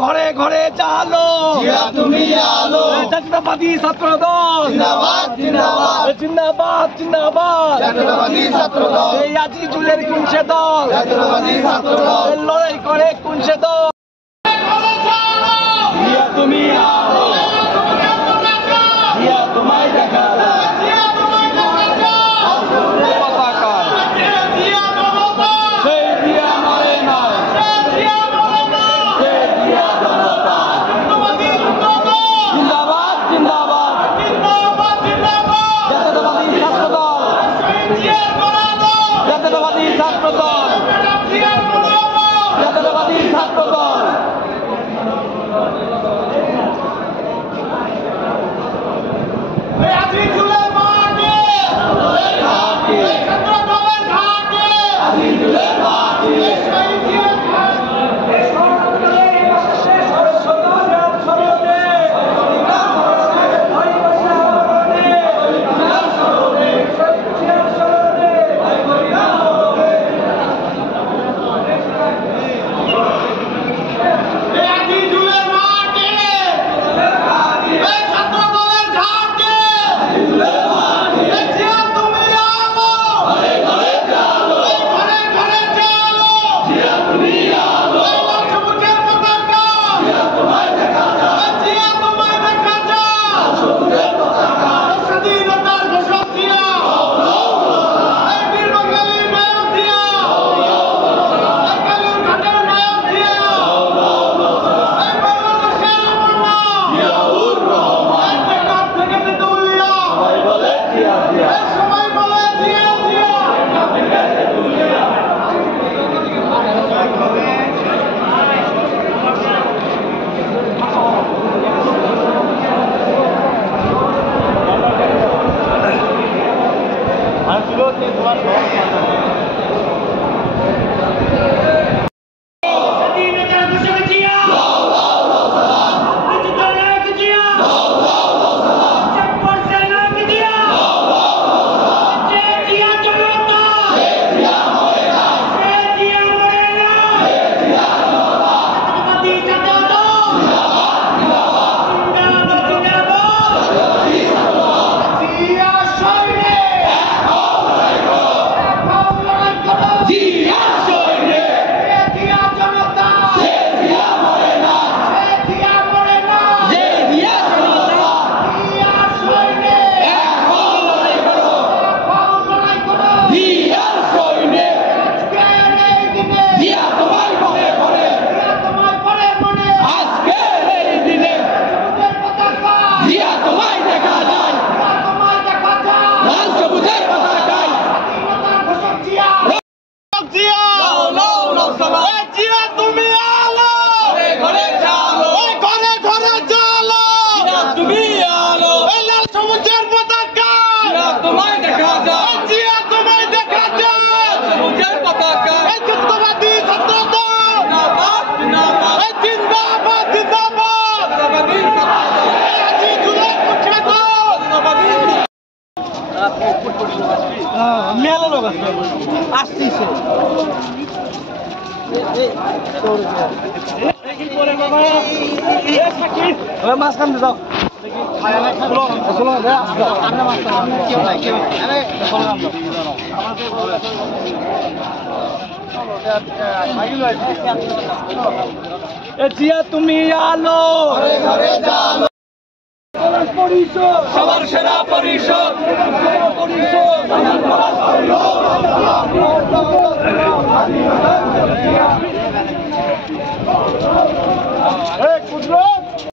ঘরে ঘরে চালো জিয়া তুমি আলো জাতীয়তাবাদী ছাত্র দল জিন্দাবাদ জিন্দাবাদ জিন্দাবাদ জিন্দাবাদ জাতীয়তাবাদী ছাত্র দল এই আজিজুলের কুনসে দল জাতীয়তাবাদী ছাত্র দল লড়াই করে কুনসে দল জিয়া তুমি আলো জিয়া তোমায় দেখা জাতীয়তাবাদী ছাত্র দল জাতীয়তাবাদী ছাত্র দল মেলা লোক আসতেছে মাঝখান যাও জিয়া তুমি আলো পরিষদ সবার সেরা পরিষদ